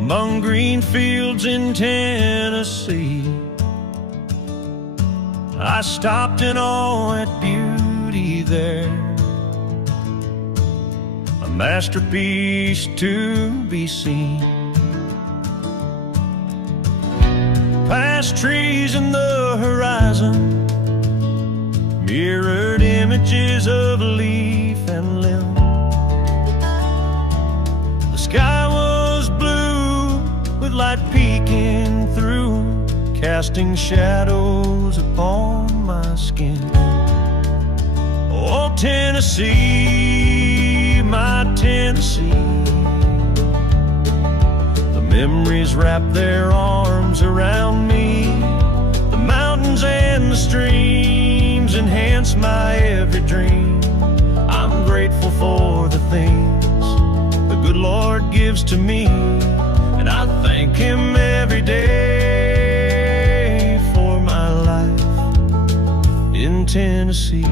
among green fields in Tennessee. I stopped in awe at beauty there, a masterpiece to be seen. Past trees in the horizon, mirrored images of leaf and limb. The sky was blue with light peeking through, casting shadows upon my skin. Oh, Tennessee, my Tennessee, the memories wrap their arms around me. The mountains and the streams enhance my every dream. I'm grateful for the things the good Lord gives to me, and I thank Him every day for my life in Tennessee.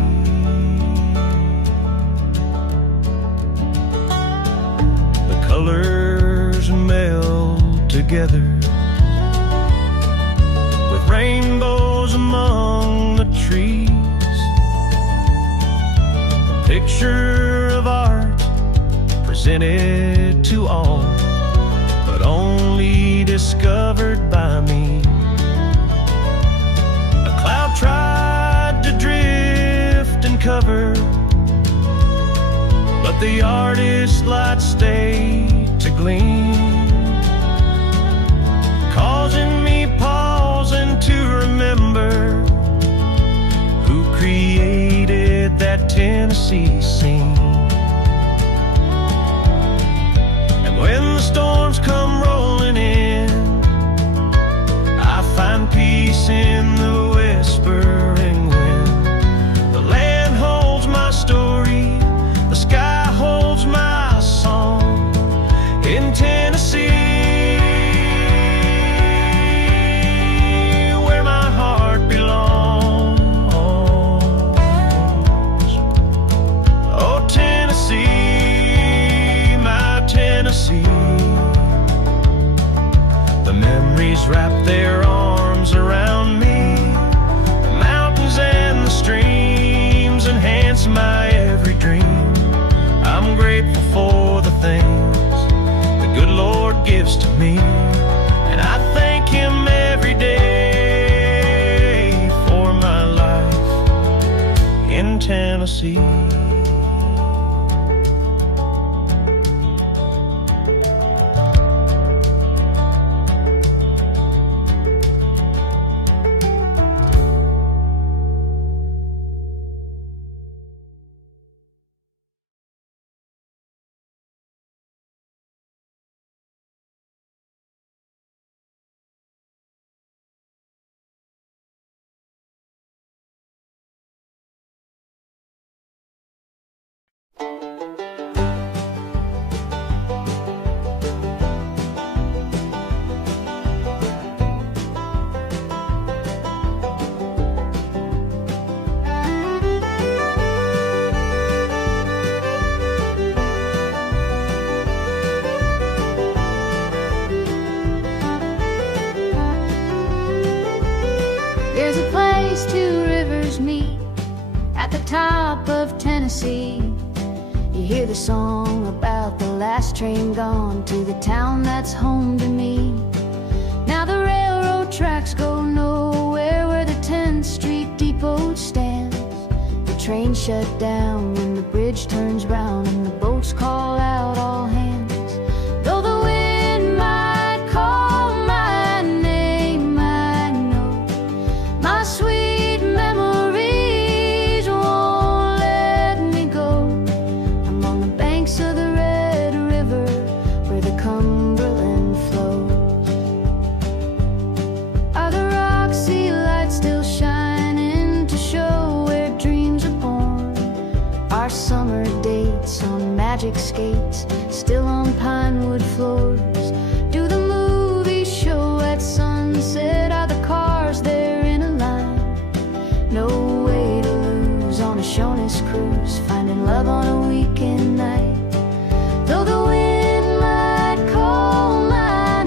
The colors meld together with rainbows among the trees, a picture of art presented to all, but only discovered by me. A cloud tried to drift and cover, but the artist's light stayed to gleam, causing me pause and to remember who created that Tennessee scene. And when the storms come rolling in, I find peace in the whispering wind. The land holds my story, the sky holds my song in Tennessee, where my heart belongs. Oh, Tennessee, my Tennessee, the memories wrap their arms around me. The mountains and the streams enhance my every dream. I'm grateful for the things the good Lord gives to me, and I thank Him every day for my life in Tennessee. There's a place two rivers meet at the top of Tennessee. You hear the song about the last train gone to the town that's home to me. Now the railroad tracks go nowhere where the 10th Street Depot stands. The train shut down when the bridge turns round and the boats call out all hands. Though the wind might call my name, I know my sweet memories won't let me go. I'm on the banks of the Red River where the Cumberland flows. Are the Roxy lights still shining to show where dreams are born? Our summer dates on magic skates still on pinewood floors? Do the movies show at sunset? Are the cars there in a line? No way to lose on a Shonis cruise, finding love on a weekend night. Though the wind might call my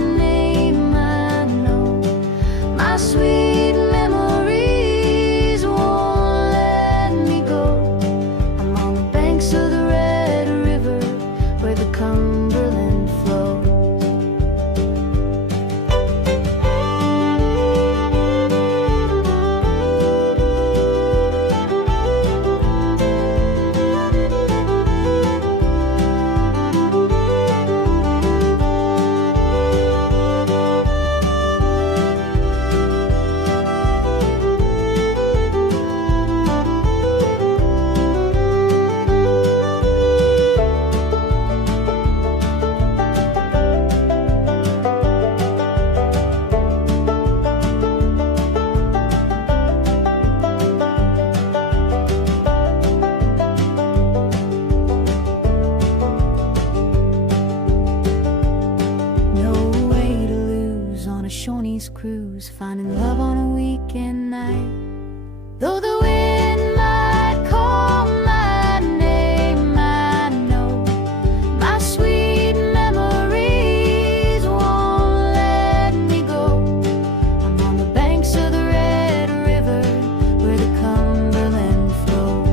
Japanese cruise, finding love on a weekend night. Though the wind might call my name, I know my sweet memories won't let me go. I'm on the banks of the Red River, where the Cumberland flows.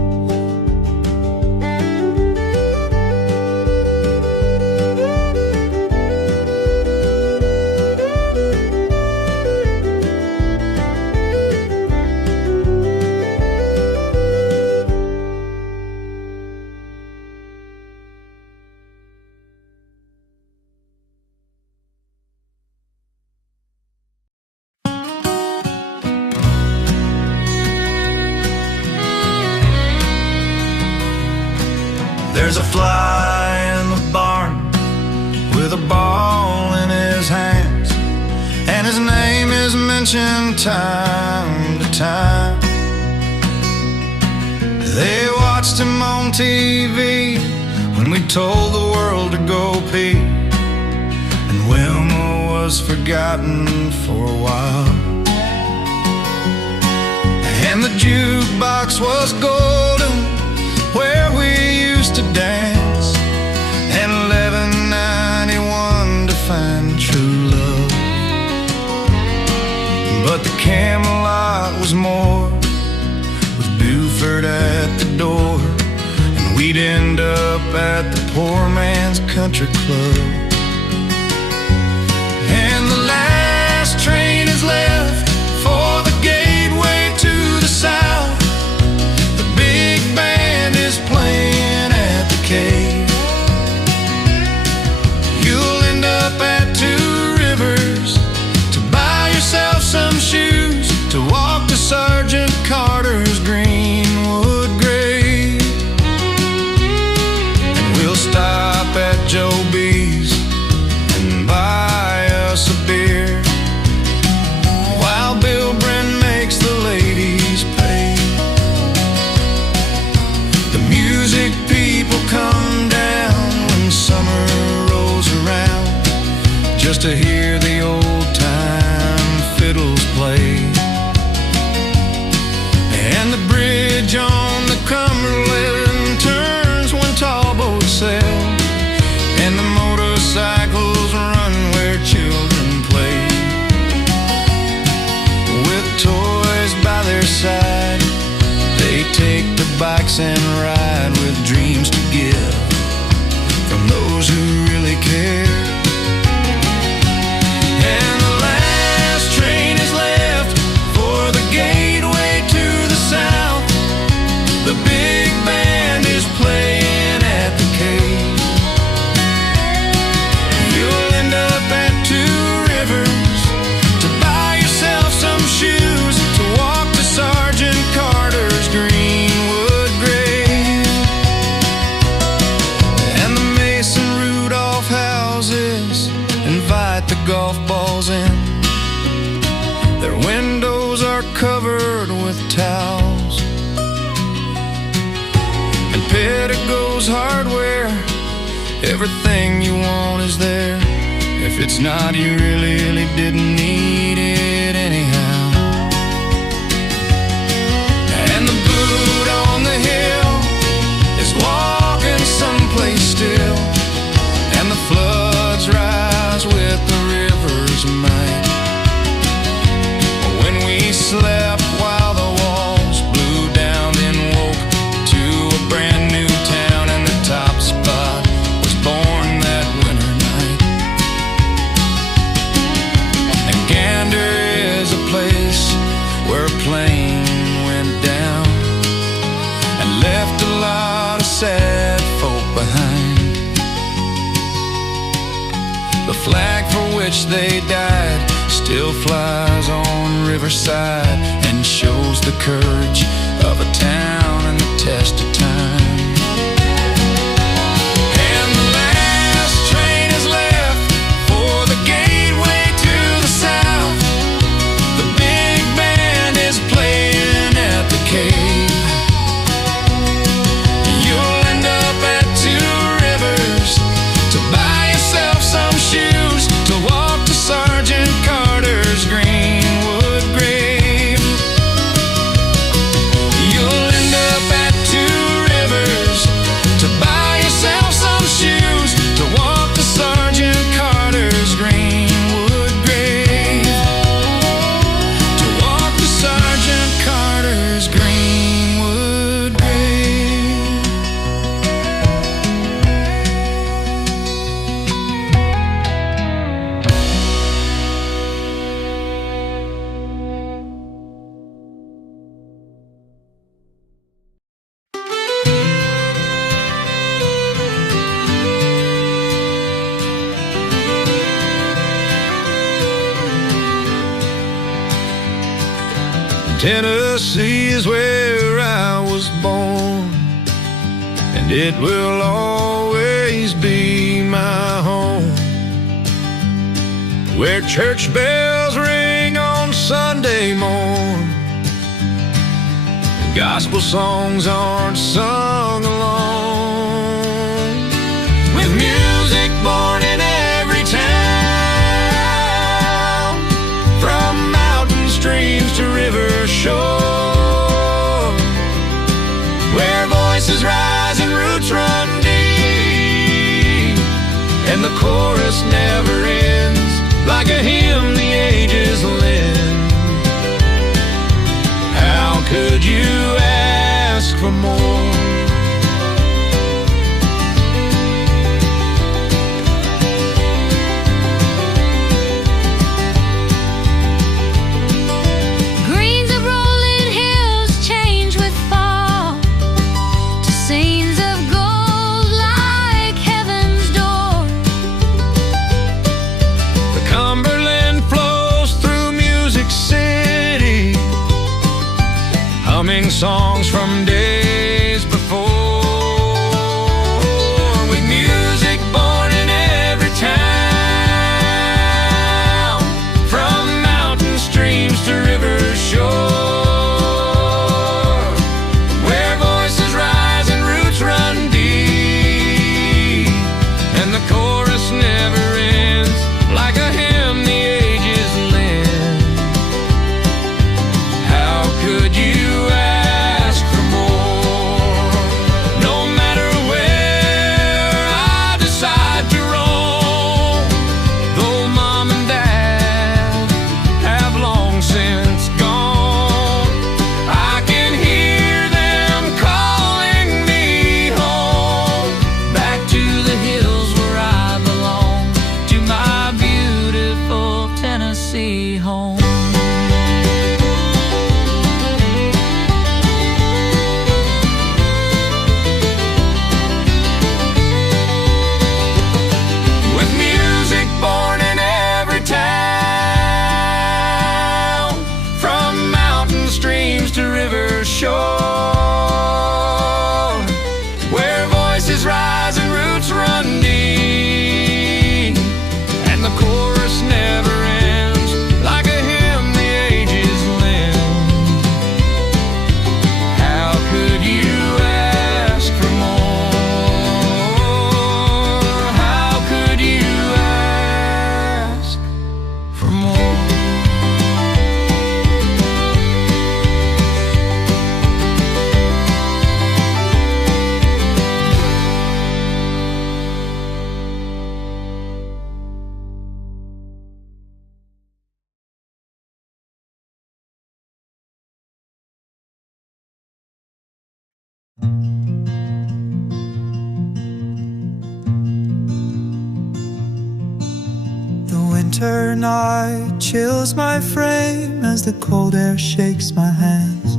There's a fly in the barn with a ball in his hands, and his name is mentioned time to time. They watched him on TV when we told the world to go pee, and Wilma was forgotten for a while. And the jukebox was golden where we used to dance, and 11.91 to find true love. But the Camelot was more, with Buford at the door, and we'd end up at the poor man's country club. And the last train is left for the gateway to the south. The big band is playing at the cave. You'll end up at Two Rivers to buy yourself some shoes, to walk to Sergeant Carter's greenwood grave. And we'll stop at Joe B's and buy us a beer, while Bill Bren makes the ladies pay. The music people come down when summer rolls around, just to hear the old-time fiddles play. And the bridge on the Cumberland turns when tall boats sail, and the motorcycles run where children play. With toys by their side, they take the bikes and ride, with dreams to give from those who really care. And the last train is left for the gateway to the south. The big band is playing at the cave. You'll end up at Two Rivers to buy yourself some shoes, to walk to Sergeant Carter's greenwood grave. And the Mason Rudolph houses invite the golf balls in. Their windows are covered with towels. And Pedigo's Hardware, everything you want is there. If it's not, you really didn't need it anyhow. And the boot on the hill is walking someplace still, and the floods rise with the river's might. When we slept while the walls blew down, then woke to a brand new town, and the top spot was born that winter night. And Gander is a place where a plane went down and left a lot of sad folk behind. The flag for which they died still flies on Riverside, and shows the courage of a town and the test of time. And the last train is left for the gateway to the south. The big band is playing at the cave. You'll end up at Two Rivers to buy yourself some shoes, to walk to Sergeant Carter's green Tennessee is where I was born, and it will always be my home. Where church bells ring on Sunday morn, and gospel songs aren't sung alone. With music born in every town, from mountain streams to river shore, where voices rise and roots run deep, and the chorus never ends, like a hymn the ages lend. How could you ask for more? Greens of rolling hills change with fall to scenes of gold like heaven's door. The Cumberland flows through Music City, humming songs from days before. With music born in every town, from mountain streams to river shore, where voices rise and roots run deep, and the chorus never ends, like a hymn the ages lend. How could you ask for more? No matter where I decide to roam, though mom and dad have long since gone, I can hear them calling me home, back to the hills where I belong, to my beautiful Tennessee home. With music born in every town, from mountain streams to river shore, where voices rise and roots run deep, and the chorus never ends, like a hymn the ages lend. How could you ask for more? How could you ask for more? The winter night chills my frame as the cold air shakes my hands.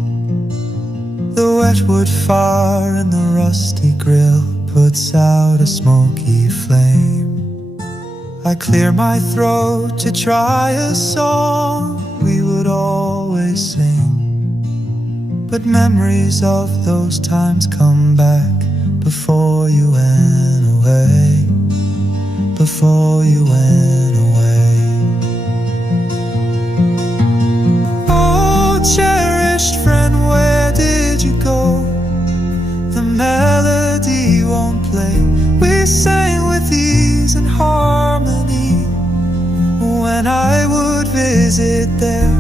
The wet wood fire in the rusty grill puts out a smoky flame. I clear my throat to try a song we would always sing, but memories of those times come back before you went away, before you went away. Oh, cherished friend, where did you go? The melody won't play. We sang with ease and harmony when I would visit there.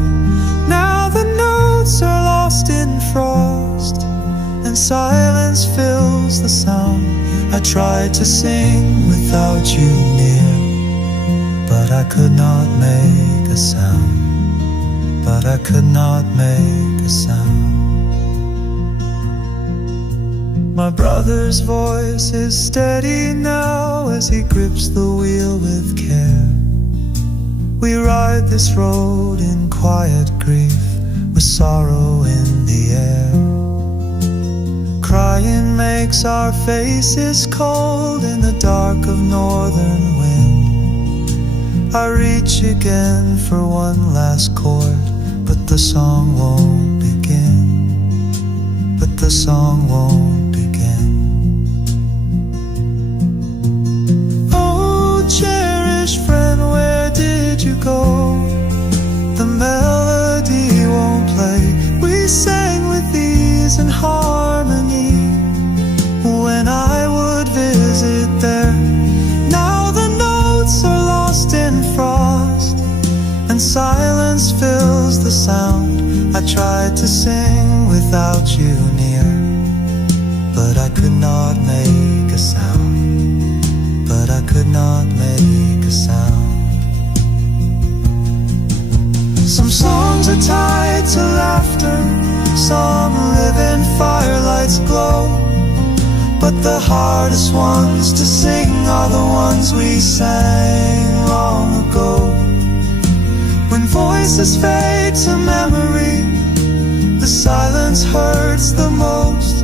Now the notes are lost in frost, and silence fills the sound. I tried to sing without you near, but I could not make a sound, but I could not make a sound. My brother's voice is steady now as he grips the wheel with care. We ride this road in quiet grief, with sorrow in the air. Crying makes our faces cold in the dark of northern wind. I reach again for one last chord, but the song won't begin. But the song won't begin. Oh, cherished friend, where did you go? The melody won't play. We sang with ease and harmony when I would visit there. Now the notes are lost in frost, and silence fills the sound. I tried to sing without you near, but I could not make a sound. But I could not make a sound. Some songs are tied to laughter, some live in firelight's glow, but the hardest ones to sing are the ones we sang long ago. When voices fade to memory, the silence hurts the most,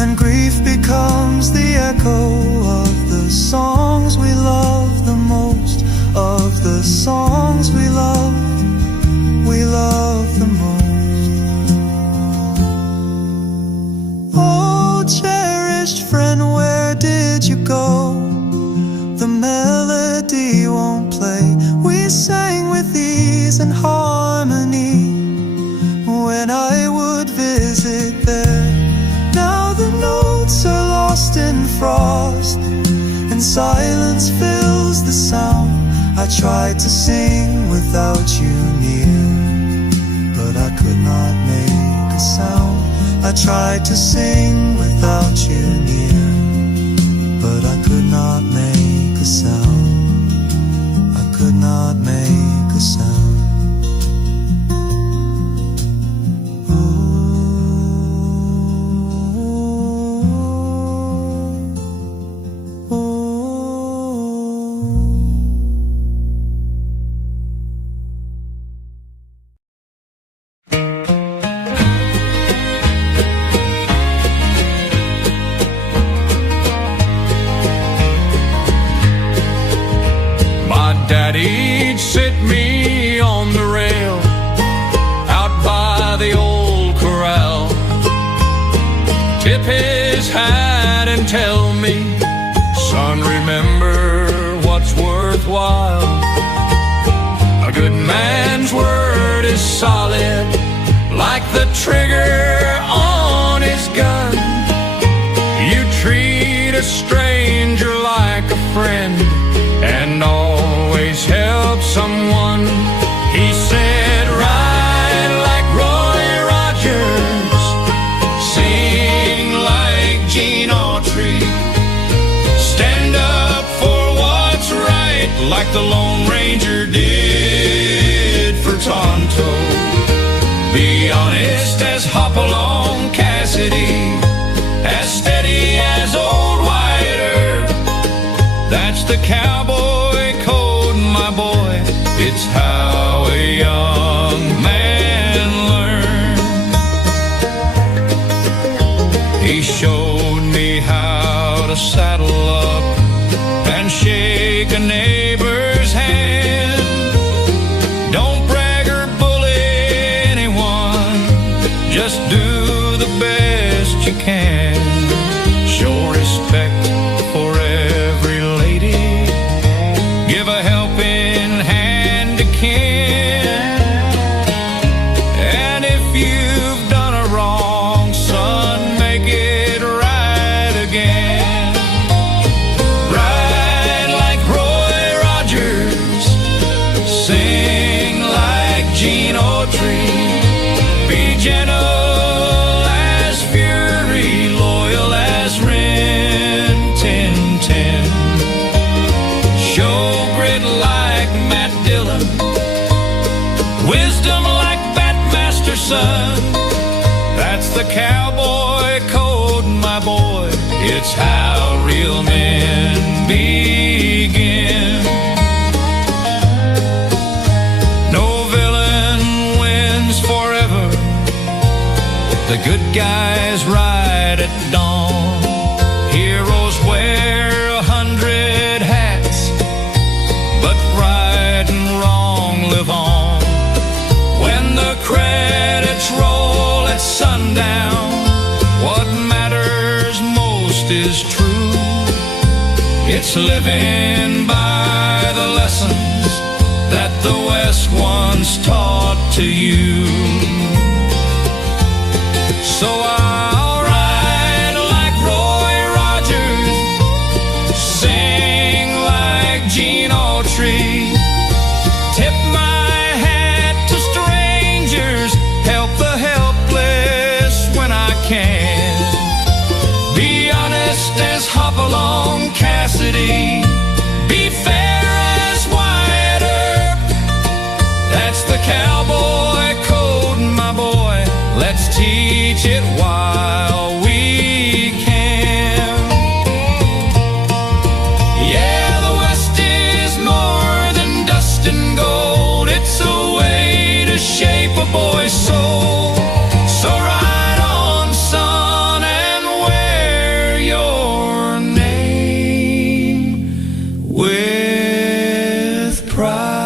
and grief becomes the echo of the songs we love the most. Of the songs we love the most. Oh, cherished friend, where did you go? The melody won't play. We sang with ease and harmony when I would visit there. Now the notes are lost in frost, and silence fills the sound. I tried to sing without you near, but I could not make a sound. I tried to sing without you near, but I could not make a sound. I could not make a sound. Daddy'd sit me on the rail out by the old corral, tip his hat and tell me, son, remember what's worthwhile. A good man's word is solid, like the trigger on his gun. You treat a stranger like a friend, and always help someone. He said, ride like Roy Rogers, sing like Gene Autry, stand up for what's right like the Lone Ranger did for Tonto. Be honest as Hopalong Cassidy, as steady as old Wyatt Earp. That's the cowboy code, my boy. It's how a young man learns. He showed me how to saddle up and shake a neighbor's hand. Don't brag or bully anyone, just do the best you can. Show respect for every lady, give a helping hand to kin. And if you've done a wrong, son, make it right again. Ride like Roy Rogers, sing like Gene Autry, be gentle as Fury, loyal as Rin Tin Tin. Show grit like Matt Dillon, wisdom like Batmaster Son. That's the cowboy code, my boy. It's how real men begin. No villain wins forever. The good guys ride at dawn. Heroes wear 100 hats, but right and wrong live on. When is true. It's living by the lessons that the West once taught to you. So I'll ride like Roy Rogers, sing like Gene Autry, tip my hat to strangers, help the helpless when I can, be honest as Hopalong Cassidy, be fair as Wyatt Earp. That's the cowboy code, my boy. Let's teach it while we can. Yeah, the West is more than dust and gold. It's a way to shape a boy's soul. So ride on, son, and wear your name with pride.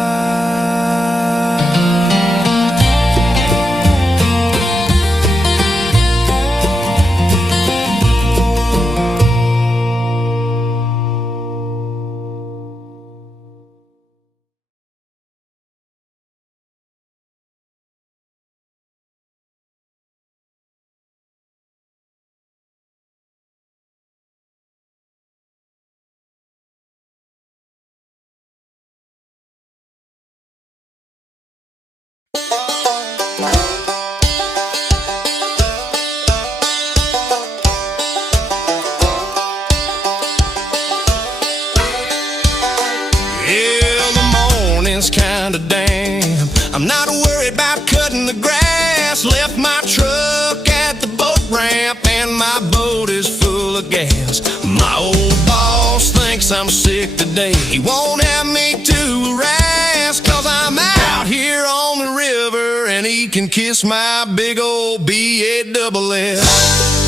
Yeah, the morning's kinda damp. I'm not worried about cutting the grass. Left my truck at the boat ramp and my boat is full of gas. My old boss thinks I'm sick today. He won't have me to harass, 'cause I'm out here on the river and he can kiss my big old B-A-double-S.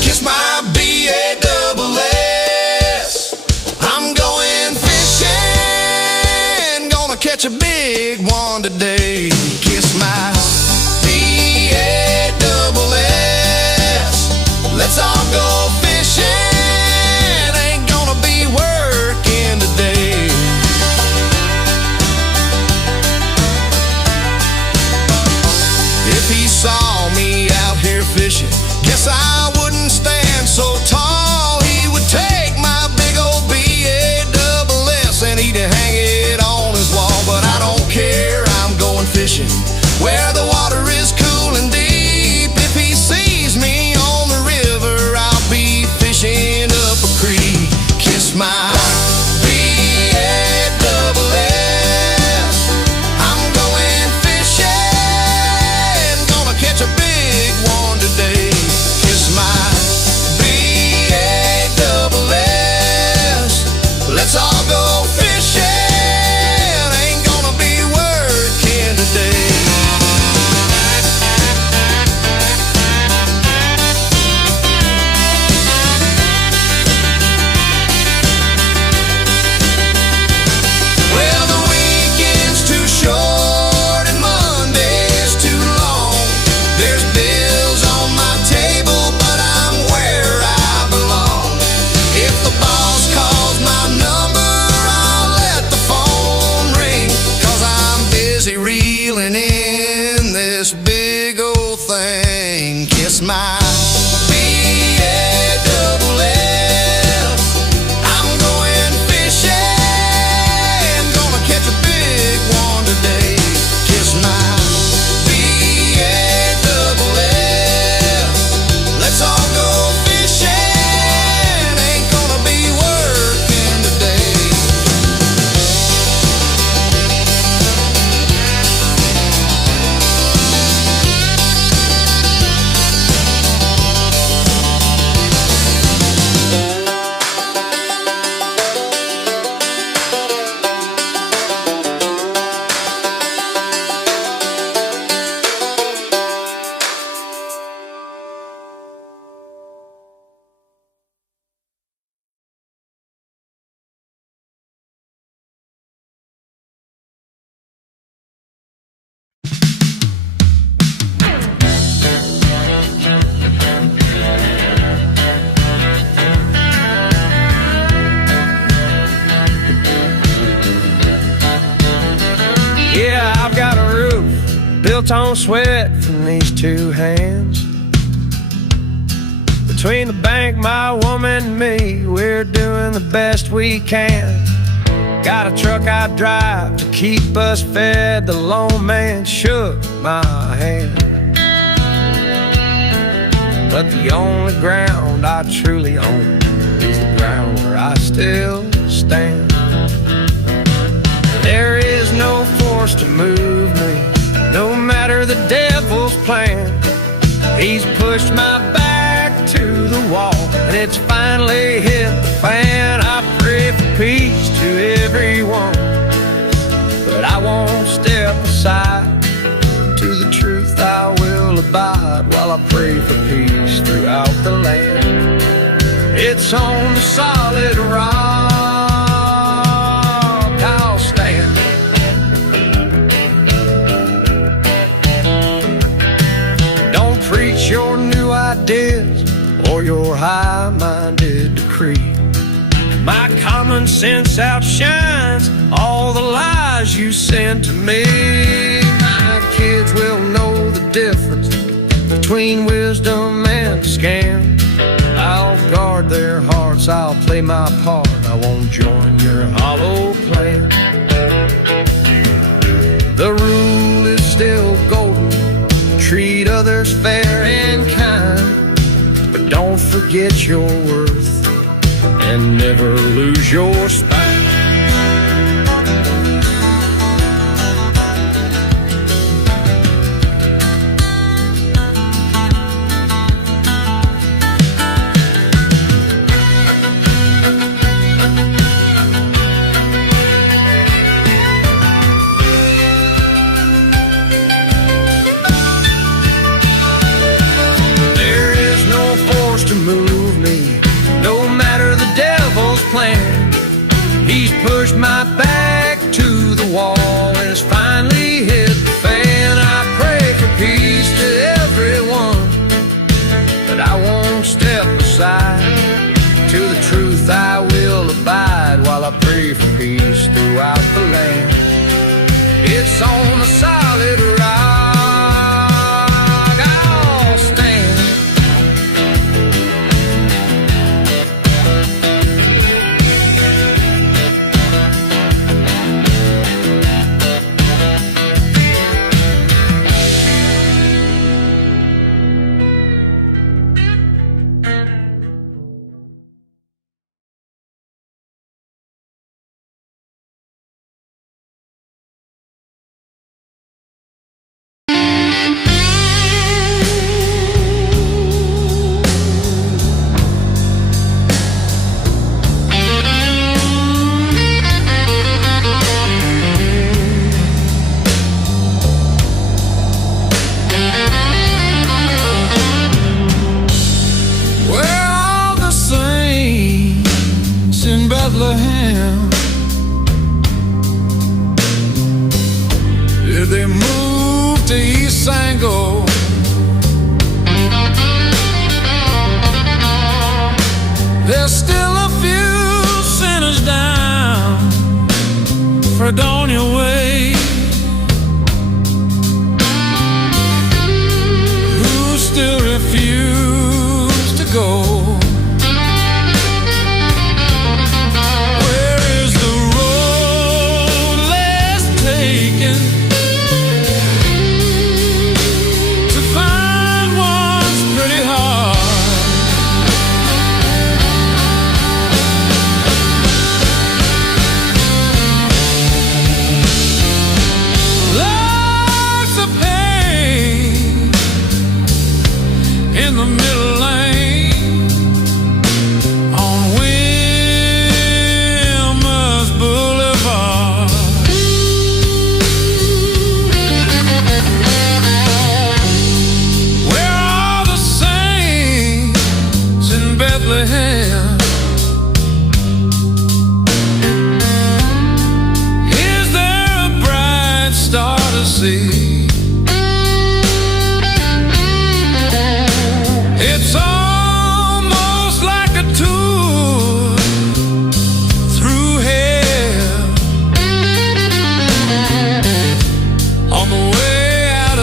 Kiss my B-A-double-S. I'm going fishing, gonna catch a big one today. Kiss my B-A-double-S. Let's all go fishing, ain't gonna be working today. If he saw me out here fishing, guess I wouldn't stand so tall. He would take my big old B-A-double-S and he'd hang it on his wall. But I don't care, I'm going fishing where the water is cool and deep. If he sees me on the river, I'll be fishing up a creek. Kiss my B-A-double-S. I'm going fishing, gonna catch a big one today. Kiss my built on sweat from these two hands. Between the bank, my woman and me, we're doing the best we can. Got a truck I drive to keep us fed. The lone man shook my hand. But the only ground I truly own is the ground where I still stand. There is no force to move me, no matter the devil's plan. He's pushed my back to the wall, and it's finally hit the fan. I pray for peace to everyone, but I won't step aside. To the truth I will abide, while I pray for peace throughout the land. It's on the solid rock I'll stand. Don't preach your new ideas or your high-minded decree. My common sense outshines all the lies you send to me. My kids will know the difference between wisdom and scam. I'll guard their hearts, I'll play my part, I won't join your hollow plan. The rule is still golden, treat others fair and kind, but don't forget your worth and never lose your spine. To move me, no matter the devil's plan. He's pushed my back to the wall, and it's finally hit the fan. I pray for peace to everyone, but I won't step aside. To the truth I will abide, while I pray for peace throughout the land. It's on the solid rock I'll stand. Did they move to East Sango? There's still a few sinners down Fredonia way who still refuse to go. In the middle lane on Wilmer's Boulevard, where are the saints in Bethlehem? Is there a bright star to see? It's almost like a tour through hell on the way out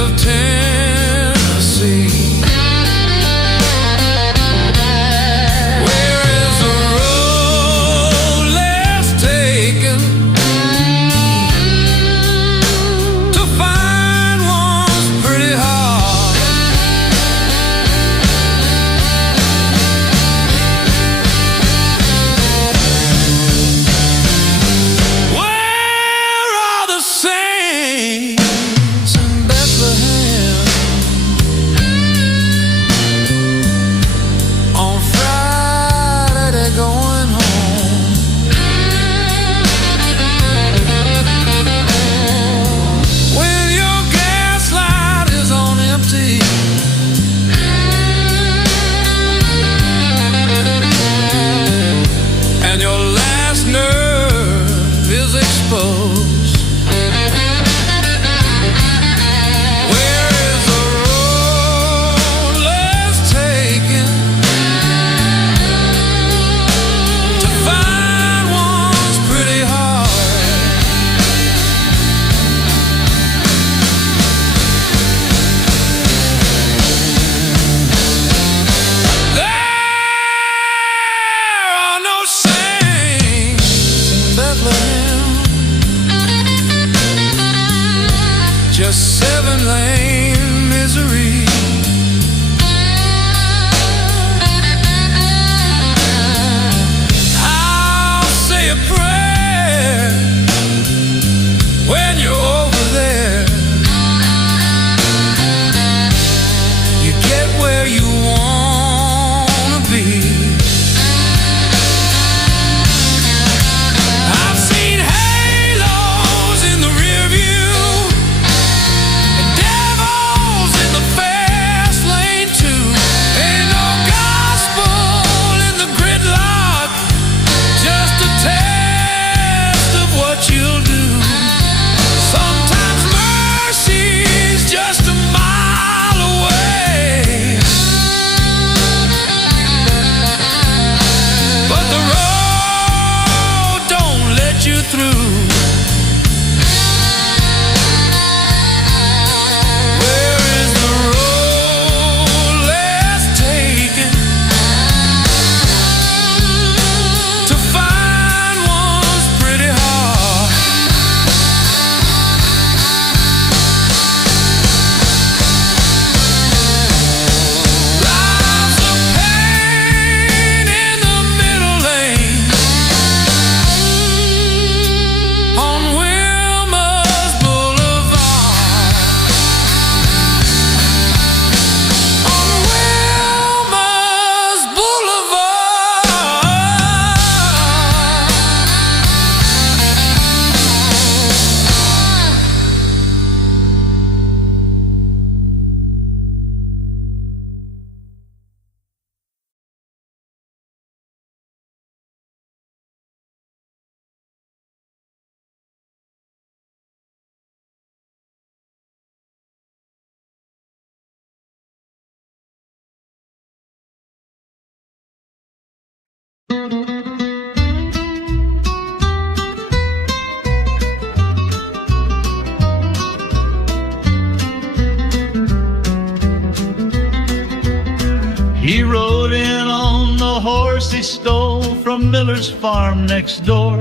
he stole from Miller's farm next door.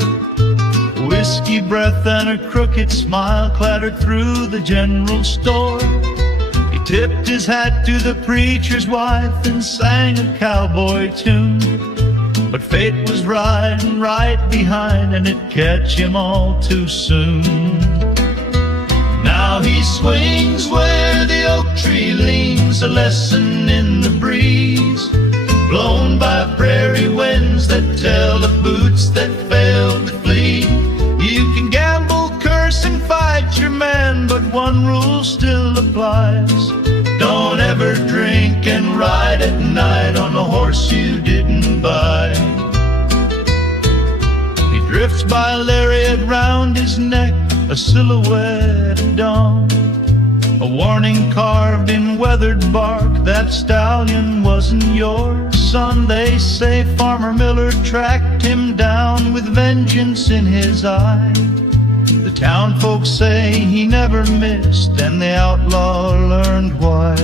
Whiskey breath and a crooked smile clattered through the general store. He tipped his hat to the preacher's wife and sang a cowboy tune. But fate was riding right behind, and it'd catch him all too soon. Now he swings where the oak tree leans, a lesson in the breeze, blown by prairie winds that tell of boots that failed to flee. You can gamble, curse, and fight your man, but one rule still applies: don't ever drink and ride at night on a horse you didn't buy. He drifts by, lariat round his neck, a silhouette at dawn, a warning carved in weathered bark: that stallion wasn't yours, son. They say Farmer Miller tracked him down with vengeance in his eye. The town folks say he never missed, and the outlaw learned why.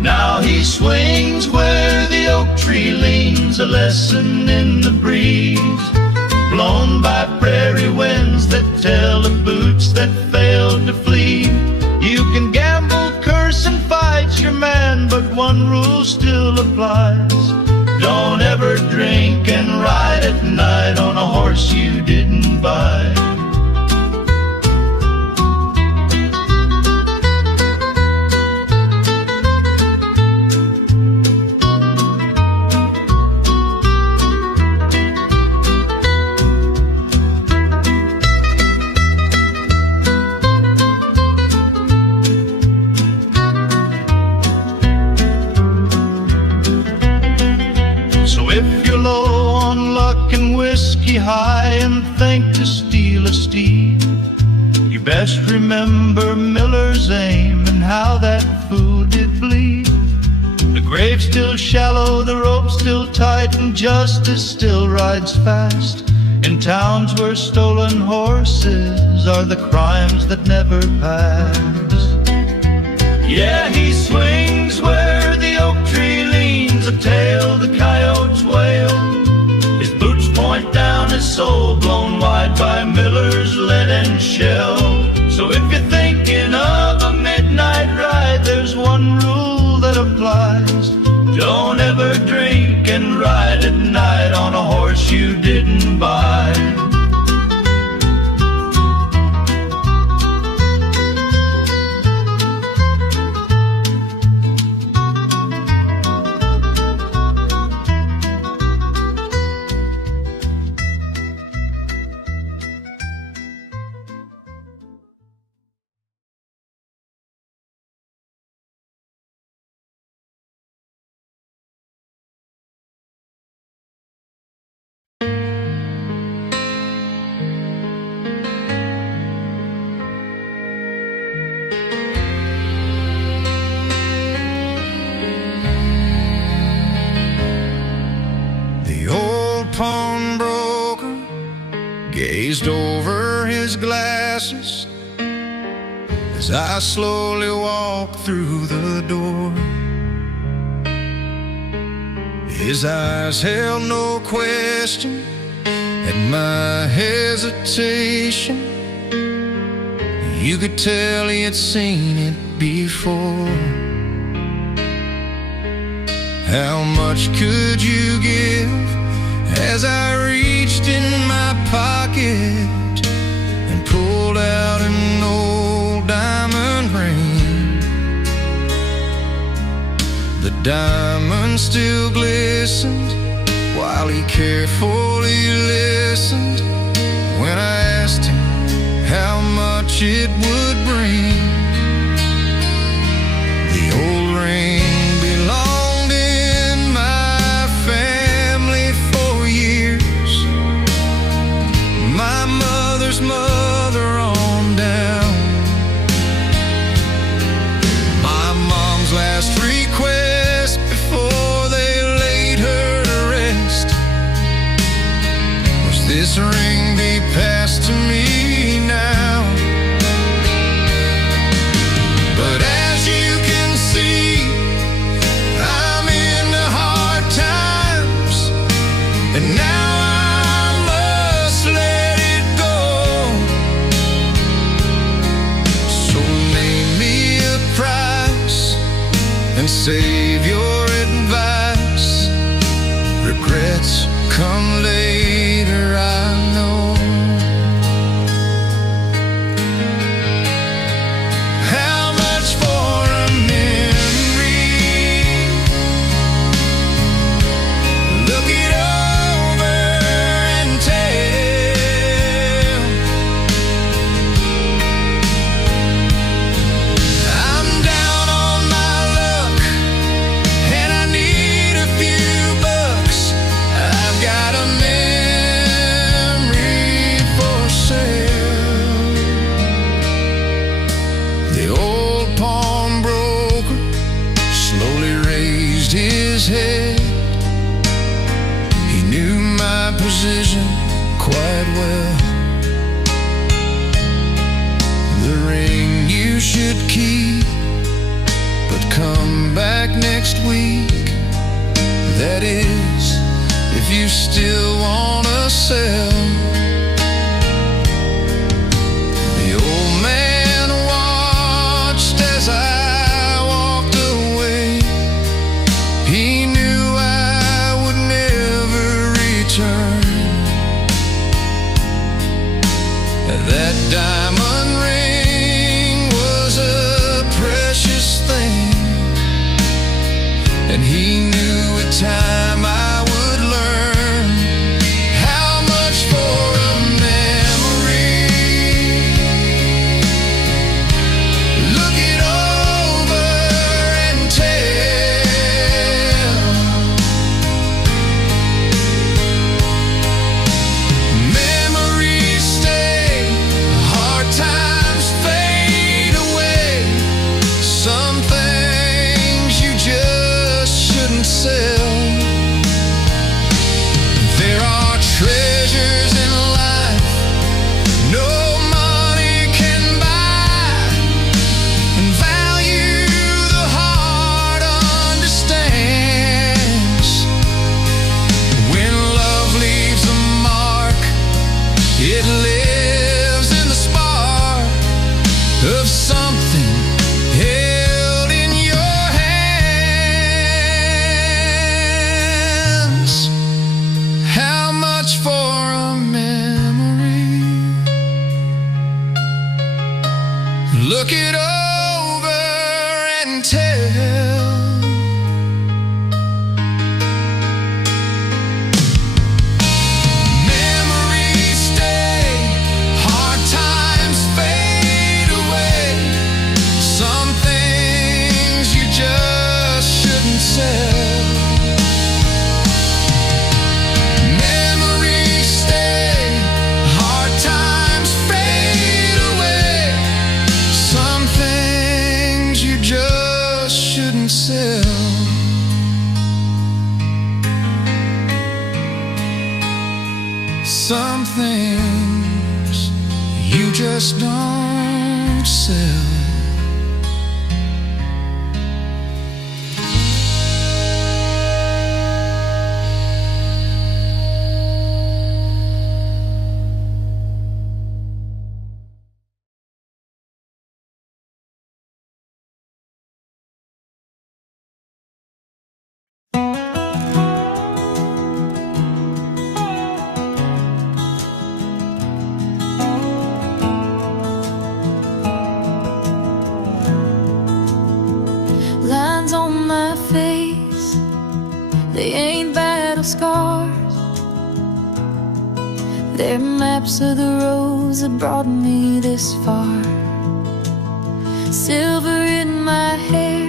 Now he swings where the oak tree leans, a lesson in the breeze, blown by prairie winds that tell of boots that failed to flee. You can gamble, curse, and fight your man, but one rule still applies: don't ever drink and ride at night on a horse you didn't buy. Whiskey high and think to steal a steed, you best remember Miller's aim and how that fool did bleed. The grave's still shallow, the rope's still tight, and justice still rides fast in towns where stolen horses are the crimes that never pass. Yeah, he swings where the oak tree leans, a tale the coyotes wail. Point down his soul, blown wide by Miller's lead and shell. So if you're thinking of a midnight ride, there's one rule that applies: don't ever drink and ride at night on a horse you didn't buy. Pawnbroker gazed over his glasses as I slowly walked through the door. His eyes held no question at my hesitation. You could tell he had seen it before. How much could you give? As I reached in my pocket and pulled out an old diamond ring, the diamond still glistened while he carefully listened when I asked him how much it would bring. The old ring belonged in my family for years, my mother's mother on down. My mom's last request before they laid her to rest was this ring be passed to me now. and save your advice. Regrets come later, I know. How much for a memory? Look it over and tell. I'm down on my luck and I need a few bucks. I've got a memory for sale. The old pawnbroker slowly raised his head. He knew my position quite well. The ring you should keep, but come back next week. That is, if you still wanna sell. The old man watched as I walked away. He knew I would never return. That diamond ring was a precious thing, and he knew with time I would learn. How much for a memory? Look it over and tell. Memories stay, hard times fade away. Some things you just shouldn't sell. There are treasures in life no money can buy, and value the heart understands. When love leaves a mark, it lives in the spark of something held in your hands. How much for a memory? Look it over and tell. Memories stay, hard times fade away. Some things you just shouldn't sell. Memories stay, hard times fade away. Some things you just shouldn't sell. Some things you just don't sell. Lines on my face, they ain't battle scars. They're maps of the roads that brought me this far. Silver in my hair,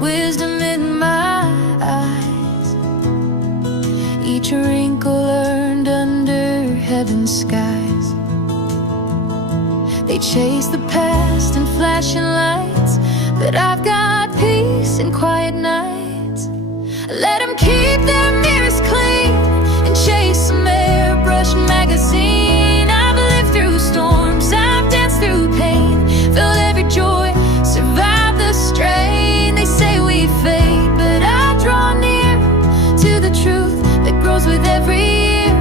wisdom in my eyes. Each wrinkle earned under heaven's skies. They chase the past in flashing lights, but I've got peace and quiet nights. Let them keep their mirrors clean and chase some airbrush magazine. I've lived through storms, I've danced through pain, felt every joy, survived the strain. They say we fade, but I draw near to the truth that grows with every year.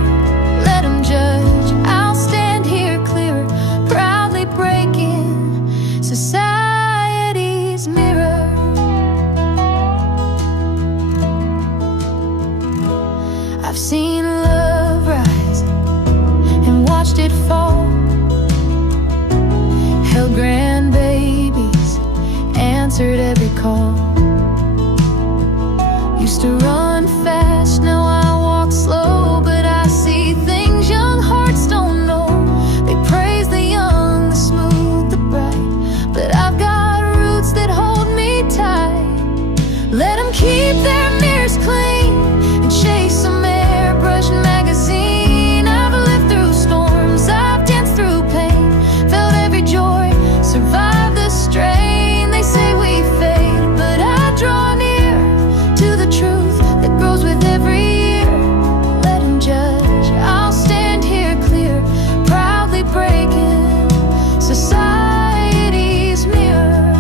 Let them judge, I'll stand here clear, proudly breaking society's mirror. call. Used to run fast, now I walk slow, but I see things young hearts don't know. They praise the young, the smooth, the bright, but I've got roots that hold me tight. Let them keep their mirrors clean and chase some airbrushed magazine. I've lived through storms, I've danced through pain, felt every joy, survived the strain. They say we fade, but I draw near to the truth that grows with every year. Let them judge, I'll stand here clear, proudly breaking society's mirror.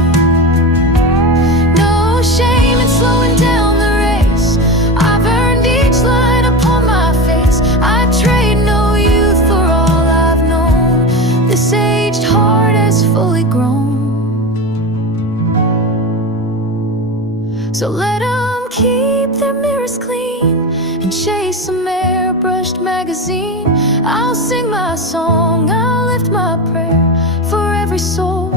No shame in slowing down the race, I've earned each line upon my face. I'd trade no youth for all I've known. This aged heart has fully grown. So let them keep their mirrors clean and chase some airbrushed magazine. I'll sing my song, I'll lift my prayer for every soul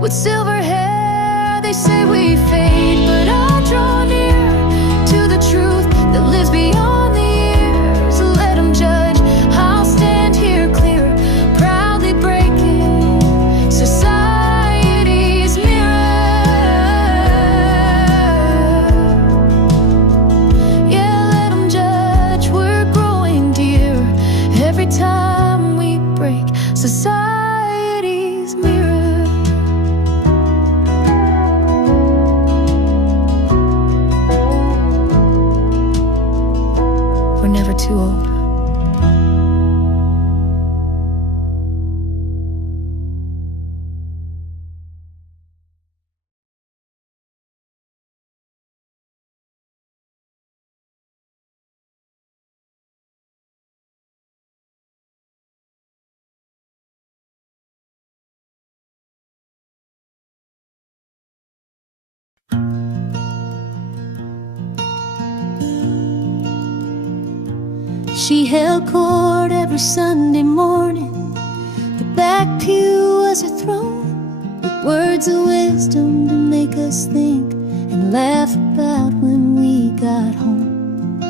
with silver hair. They say we fade, but I draw near to the truth that lives beyond the years. Let them judge, I'll stand here clear, proudly breaking society's mirror. Yeah, let them judge, we're growing dear every time we break society's mirror. We're never too old. She held court every Sunday morning. The back pew was her throne, with words of wisdom to make us think and laugh about when we got home.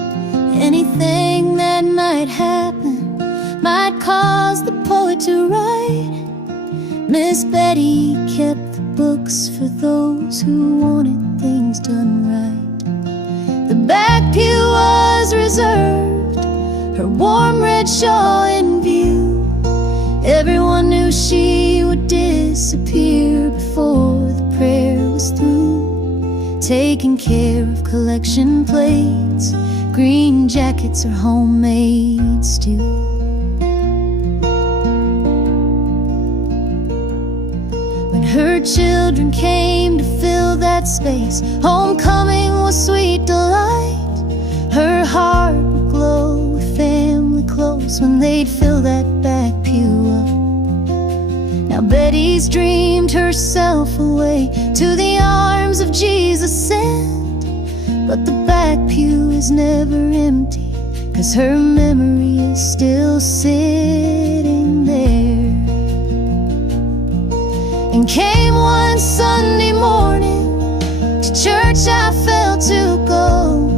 Anything that might happen might cause the poet to write. Miss Betty kept the books for those who wanted things done right. The back pew was reserved, her warm red shawl in view. Everyone knew she would disappear before the prayer was through. Taking care of collection plates, green jackets, or homemade stew. When her children came to fill that space, homecoming was sweet delight. Her heart would glow with family close when they'd fill that back pew up. Now Betty's dreamed herself away to the arms of Jesus sent, but the back pew is never empty, 'cause her memory is still sitting there. And came one Sunday morning, to church I felt to go,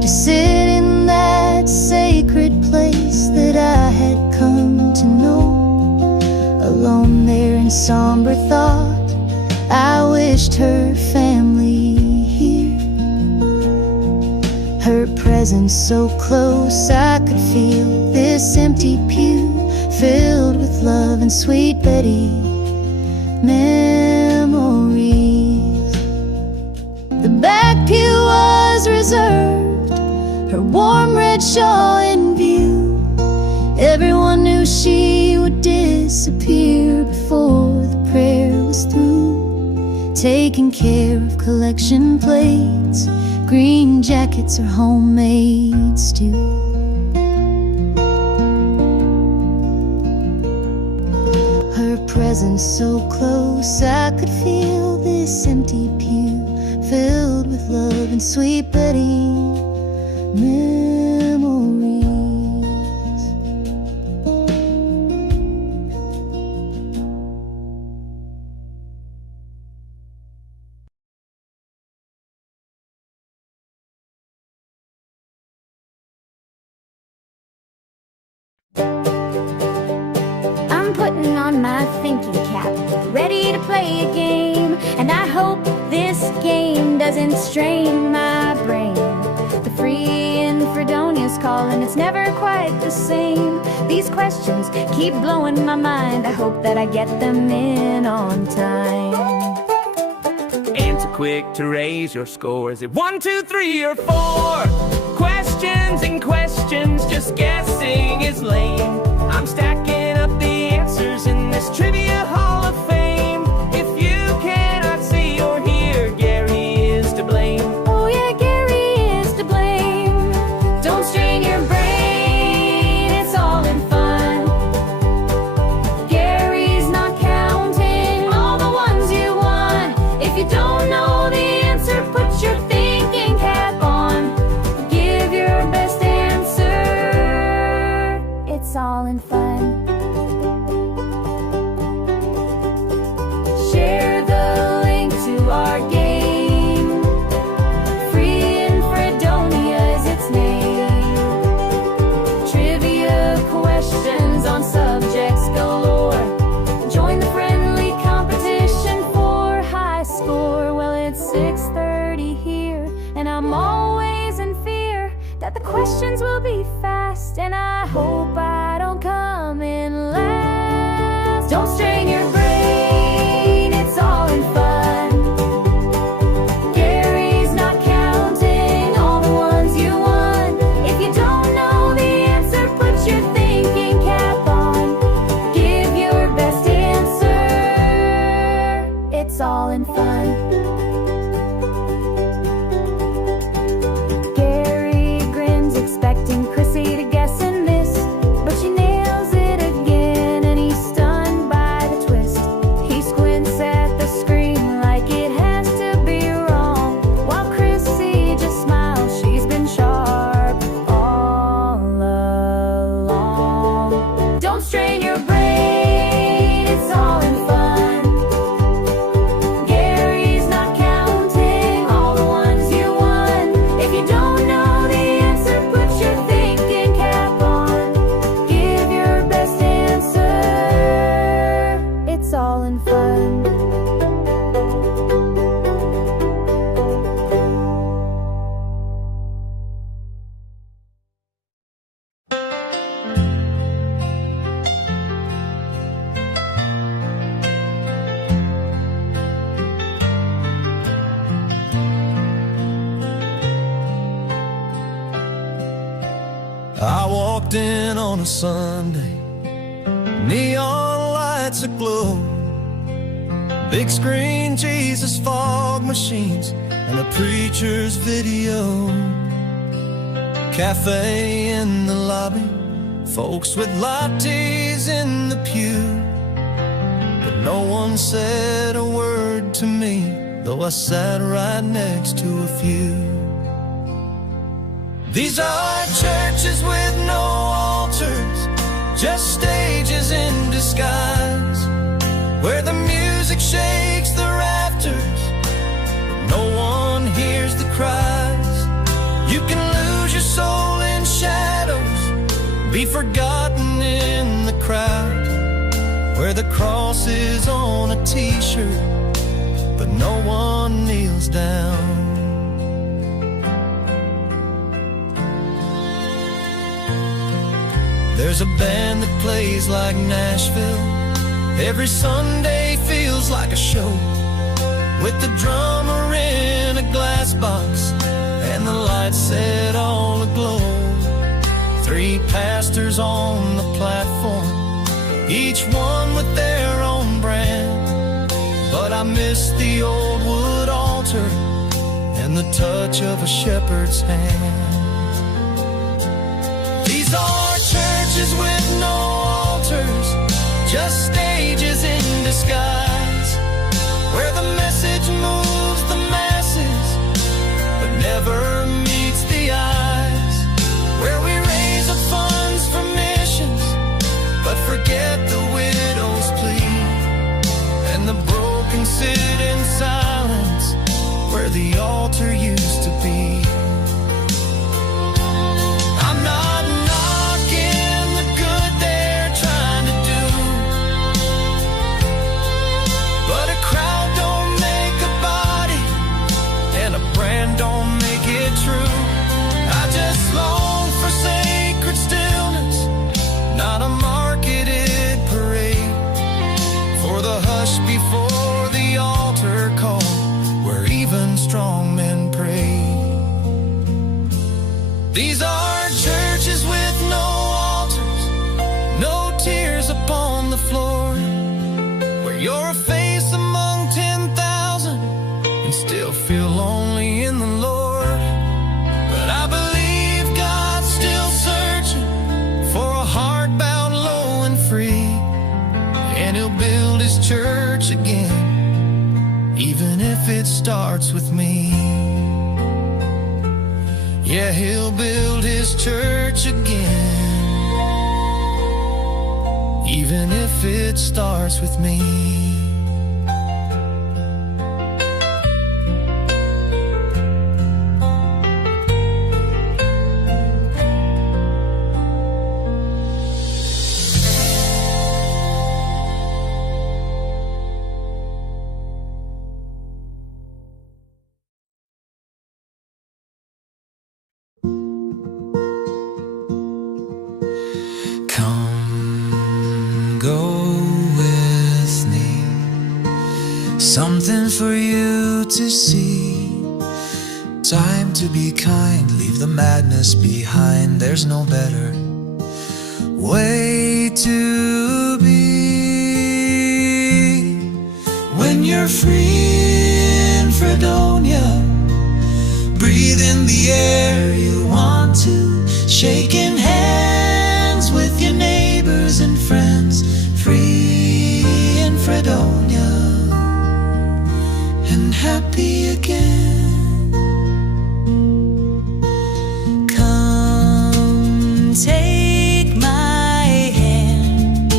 to sit in that sacred place that I had come to know. Alone there in somber thought, I wished her family here. Her presence so close, I could feel this empty pew filled with love and sweet Betty memories. The back pew was reserved, her warm red shawl in view. Everyone knew she would disappear before the prayer was through. Taking care of collection plates, green jackets, or homemade stew. Her presence so close, I could feel this empty pew filled with love and sweet Betty a thinking cap, ready to play a game. And I hope this game doesn't strain my brain. The free in Fredonia's calling, it's never quite the same. These questions keep blowing my mind, I hope that I get them in on time. Answer quick to raise your score. Is it 1, 2, 3, or 4? Questions and questions, just guessing is lame. I'm stacking up the answers in this trivia hall of fame. If you cannot see or hear, Gary is to blame. Oh yeah, Gary is to blame. Don't strain your brain, it's all in fun. Gary's not counting all the ones you won. If you don't know the answer, put your thinking cap on. Give your best answer, it's all in fun. Share the link to our game. Free in Fredonia is its name. Trivia questions on subjects galore. Join the friendly competition for high score. Well, it's 6:30 here, and I'm always in fear that the questions will be fast, and I hope I don't come in last. Don't strain your brain, it's all in fun. Gary's not counting all the ones you won. If you don't know the answer, put your thinking cap on. Give your best answer, it's all in fun. Gary grins, expecting Chrissy to guess and miss, but she nails it again, and he's stunned by the twist. He squints at the screen like it has to be wrong, while Chrissy just smiles, she's been sharp all along. Don't strain your brain, it's all in fun. Gary's not counting all the ones you won. If you don't know the answer, put your thinking cap on. Give your best answer, it's all in fun. I walked in on a Sunday, neon lights aglow, big screen Jesus fog machines, and a preacher's video. Cafe in the lobby, folks with lattes in the pew, but no one said a word to me, though I sat right next to a few. These are churches with no altars, just stages in disguise, where the music shakes the rafters, but no one hears the cries. You can lose your soul in shadows, be forgotten in the crowd, where the cross is on a t-shirt, but no one kneels down. There's a band that plays like Nashville, every Sunday feels like a show, with the drummer in a glass box and the lights set all aglow. 3 pastors on the platform, each one with their own brand, but I miss the old wood altar and the touch of a shepherd's hand. These are churches with no altars, just stages in disguise, where the message moves the masses, but never meets the eyes, where we raise up funds for missions, but forget the widow's plea, and the broken sit in silence, where the altar used to be. I'm not knocking the good they're trying to do, or the hush before the altar call, where even strong men pray. These are churches with no altars, no tears upon the floor, where you're a face among 10,000 and still feel lonely in the Lord. But I believe God's still searching for a heart bowed low and free, and He'll build His church again, even if it starts with me. Yeah, He'll build His church again, even if it starts with me. Come, go with me, something for you to see. Time to be kind, leave the madness behind. There's no better way to be. When you're free in Fredonia, breathe in the air you want to, shaking hands with your neighbors and friends. Free in Fredonia and happy again. Come, take my hand,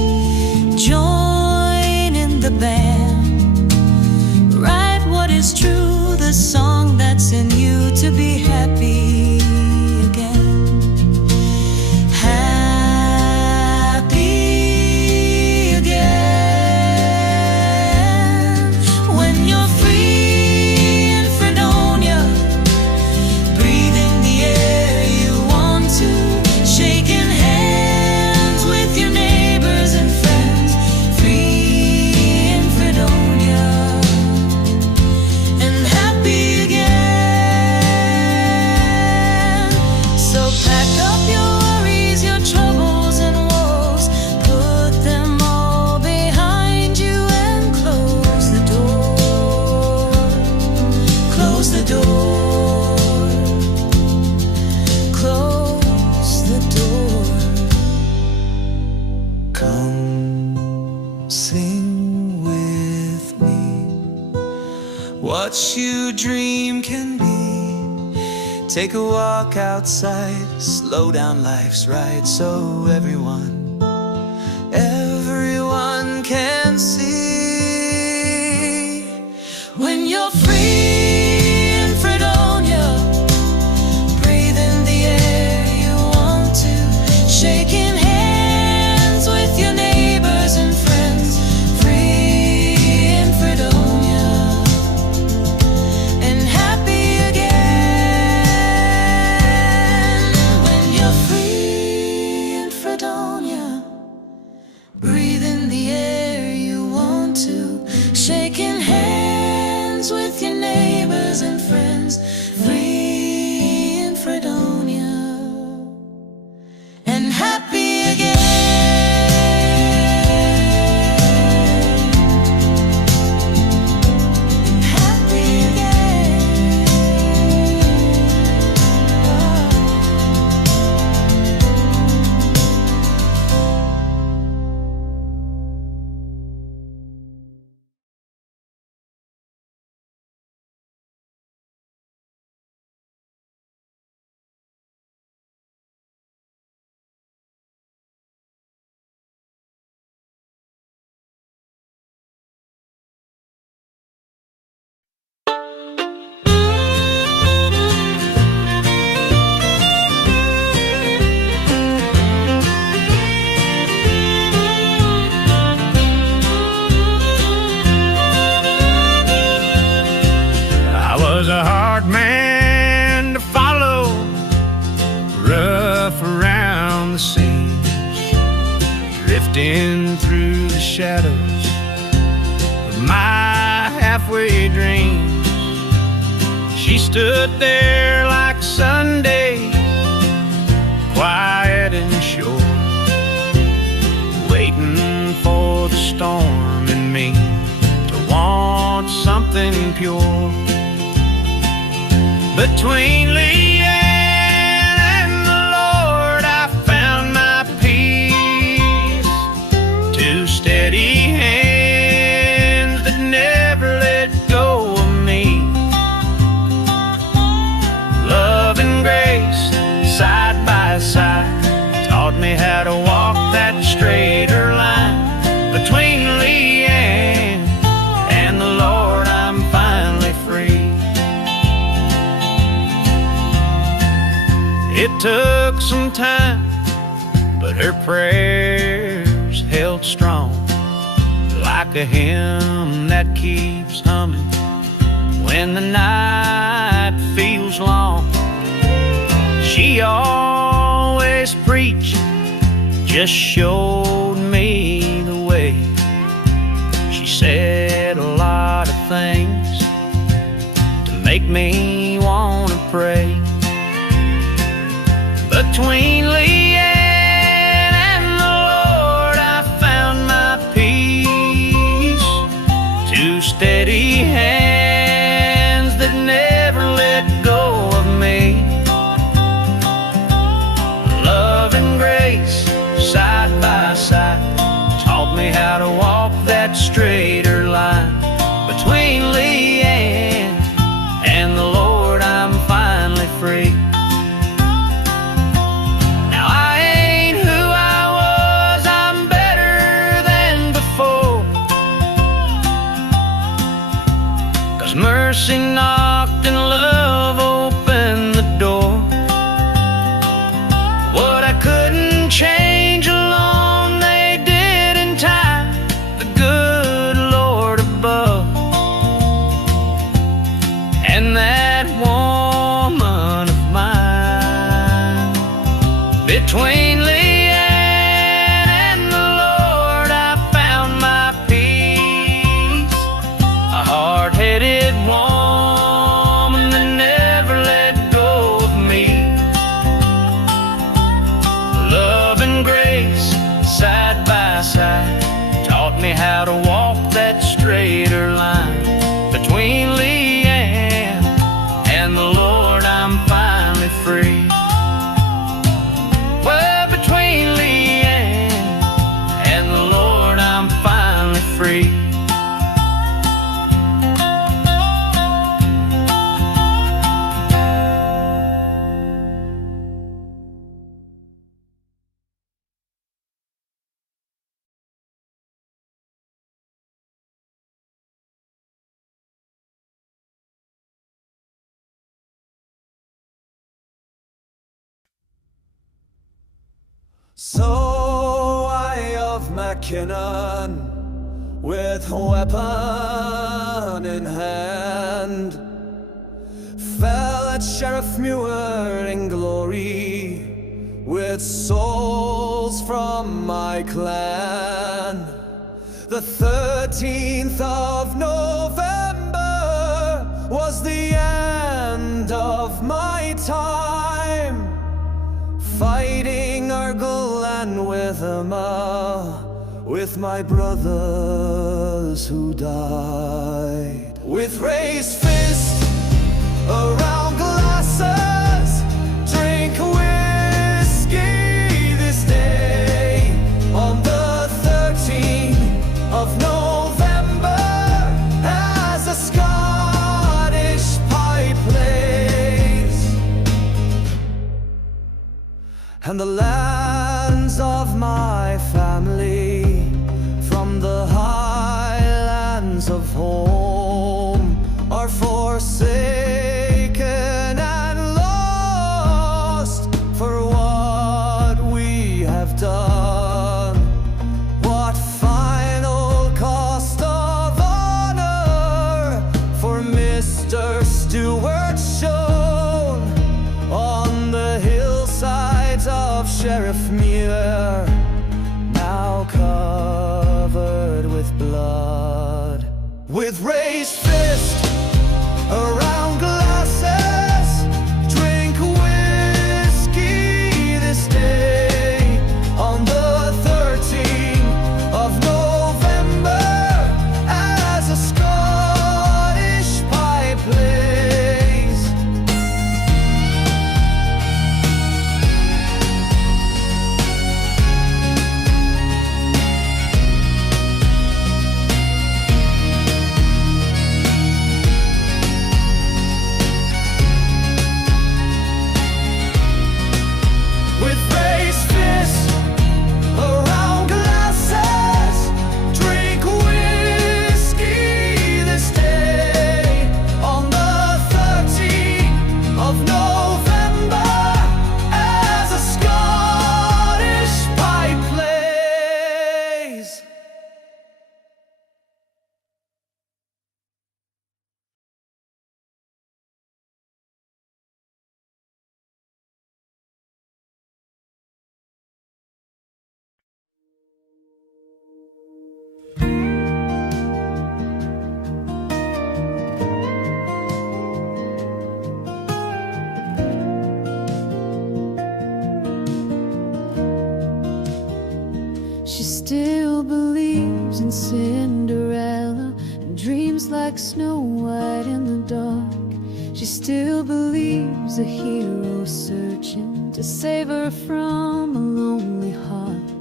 join in the band, write what is true, the song that's in you, to be happy again. Happy again. When you're free in Fredonia, breathe in the air you want to, shaking hands with your neighbors and friends. Free in Fredonia and happy again. So pack up your worries, your troubles and woes, put them all behind you and close the door. Close the door. Close the door. Come, sing with me. What you dream can be. Take a walk outside, slow down life's ride, so everyone can see. When you're free in Fredonia, breathe in the air you want to, shaking hands with your neighbors and friends. Free in Fredonia and happy again. When you're free in Fredonia, highway dreams. She stood there like Sunday, quiet and sure, waiting for the storm in me to want something pure. Between Leanne and the Lord, I found my peace. Two steady hands that never let go of me. Love and grace, side by side, taught me how to walk that straighter line. Between Leanne and the Lord, I'm finally free. It took some time, but her prayers held strong, like a hymn that keeps humming when the night feels long. She always preached, just showed me the way. She said a lot of things to make me want to pray. Between Leanne and the Lord, I found my peace. Two steady hands that never let go of me. Love and grace, side by side, taught me how to walk that straighter line. Between Leanne and the Lord, I'm finally free. Now I ain't who I was, I'm better than before, 'cause mercy knocked and love opened the door. What I couldn't change alone, they did in time, the good Lord above. And that woman of mine, between Leanne and the Lord, I found my peace. A hard-headed woman that never let go of me. Love and grace, side by side, taught me how to walk that straighter line. Between Leanne and the Lord, I'm finally free. Well, between Leanne and the Lord, I'm finally free. So I of Mackinnon, with weapon in hand, fell at Sheriff Muir in glory, with souls from my clan. The 13th of November was the end of my time, fighting Argyll and Witherma with my brothers who died. With raised fist around glasses, drink whiskey this day on the 13th of November, as a Scottish pipe plays. And the lands of my family, from the highlands of home, are forsaken and lost for what we have done. What final cost of honor for Mr. Stewart shown on the hillsides of Sheriff Muir, now covered with blood. with raised fist around glasses, drink whiskey this day on the 13th of November as a Scottish pipe plays. With raised fists around glasses, drink whiskey this day on the 13th of November as a Scottish pipe plays. She still believes in Cinderella and dreams like Snow White in the dark. She still believes a hero searching to save her from a lonely heart.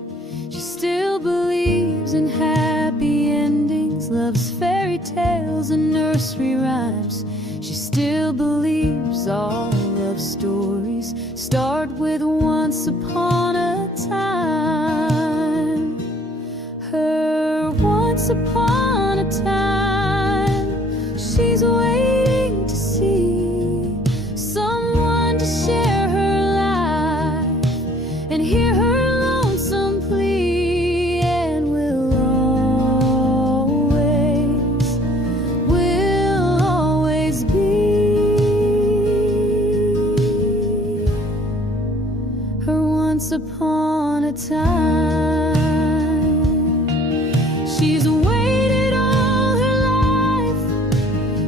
She still believes in happy endings, loves fairy tales and nursery rhymes. She still believes all love stories start with once upon a time. Her once upon a time, she's waiting to see someone to share her life and hear her lonesome plea, and will always be her once upon a time. She's waited all her life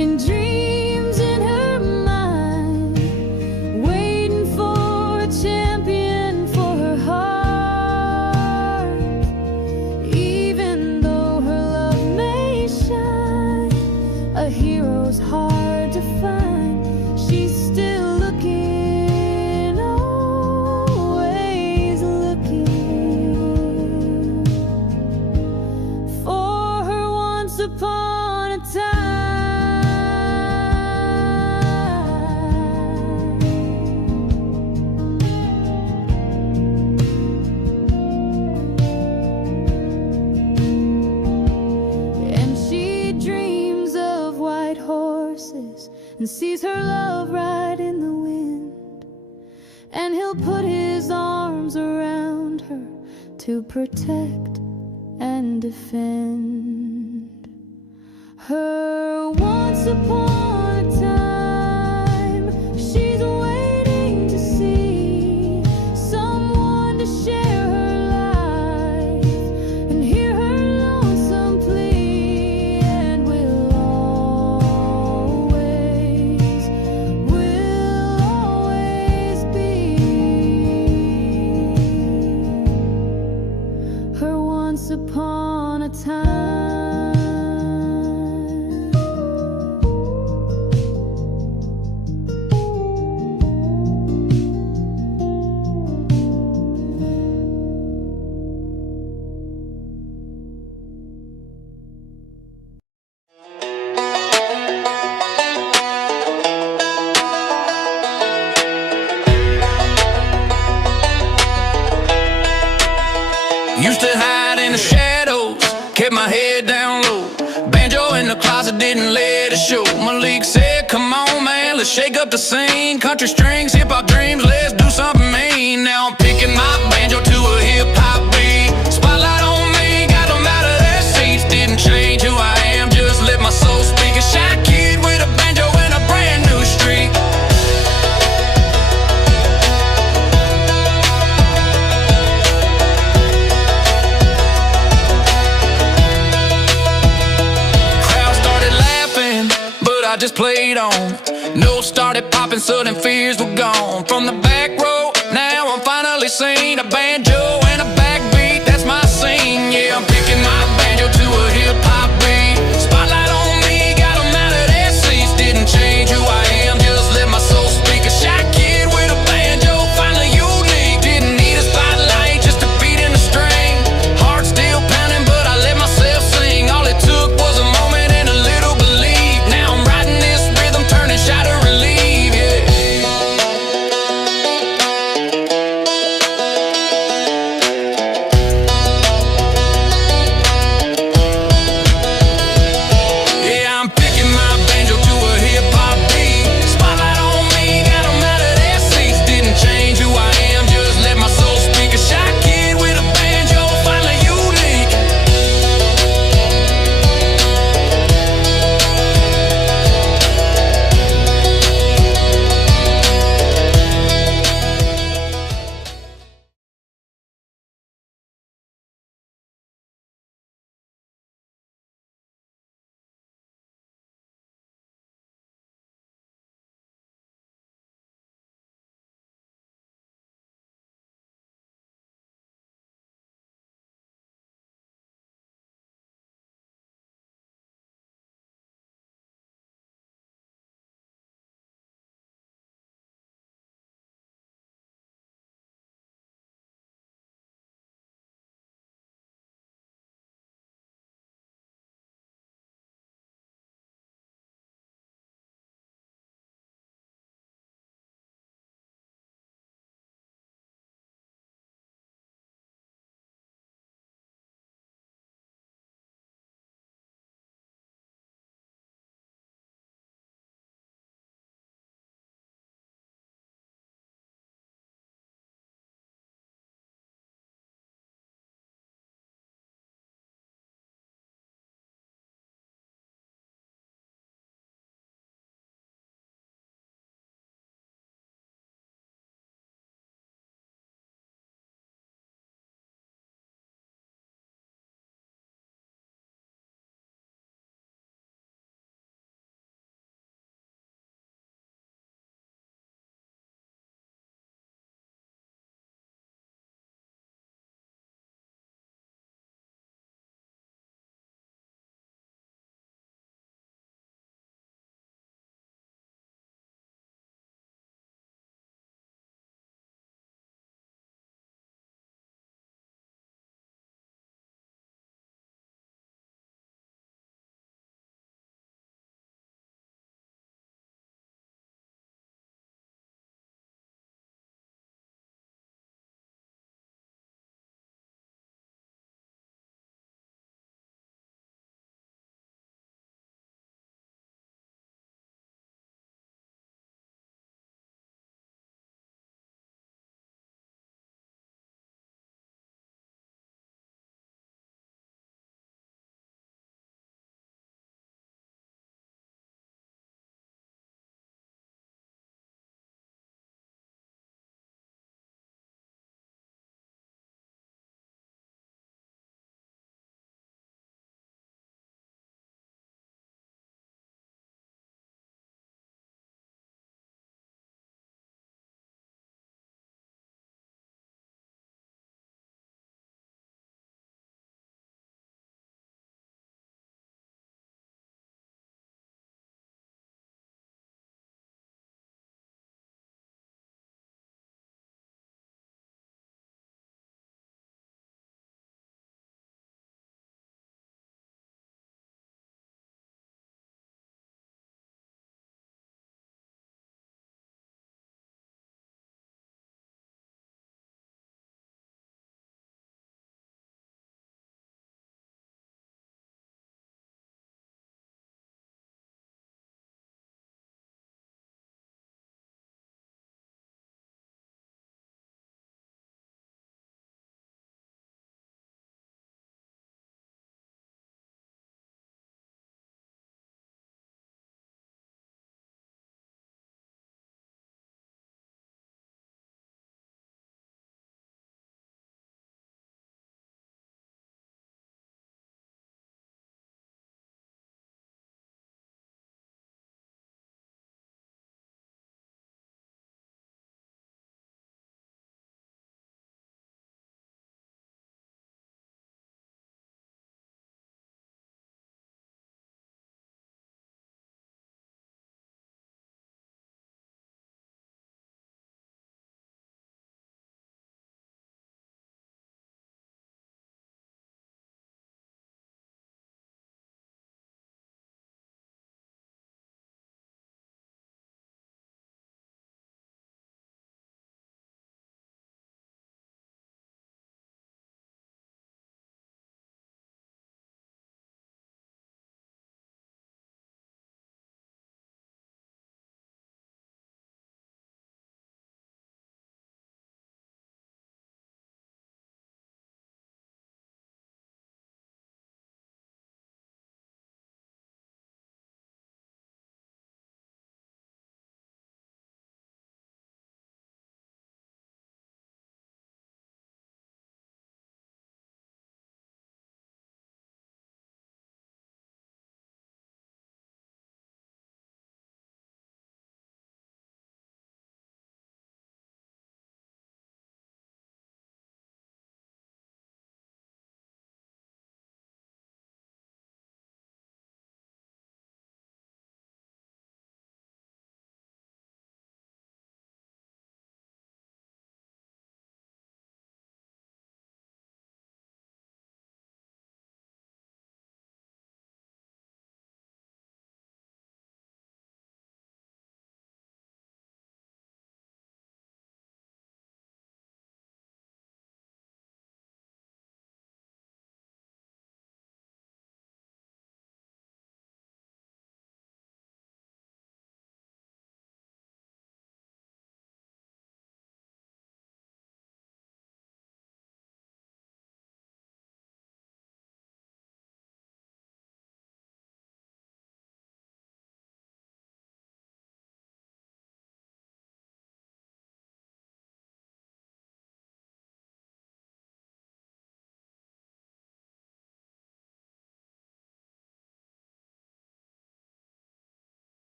in dreams in her mind, waiting for a champion for her heart. Even though her love may shine, a hero's hard to find. She's still looking, always looking for her once upon a time. And she dreams of white horses and sees her love ride in the wind, and he'll put his arms around her to protect and defend her once upon a time. She's waiting to see someone to share her life and hear her lonesome plea, and will always be her once upon a time. Used to hide in the shadows, kept my head down low. Banjo in the closet, didn't let it show. Malik said, come on man, let's shake up the scene. Country strings, hip-hop dreams, let's do something mean. Now I'm picking my banjo to a hip-hop beat. Spotlight on me, got them out of their seats. Didn't change who I am, just let my soul speak. A shy kid with a banjo in a brand new street. Crowd started I just played on. Notes started popping, sudden fears were gone. From the back row, now I'm finally seen a banjo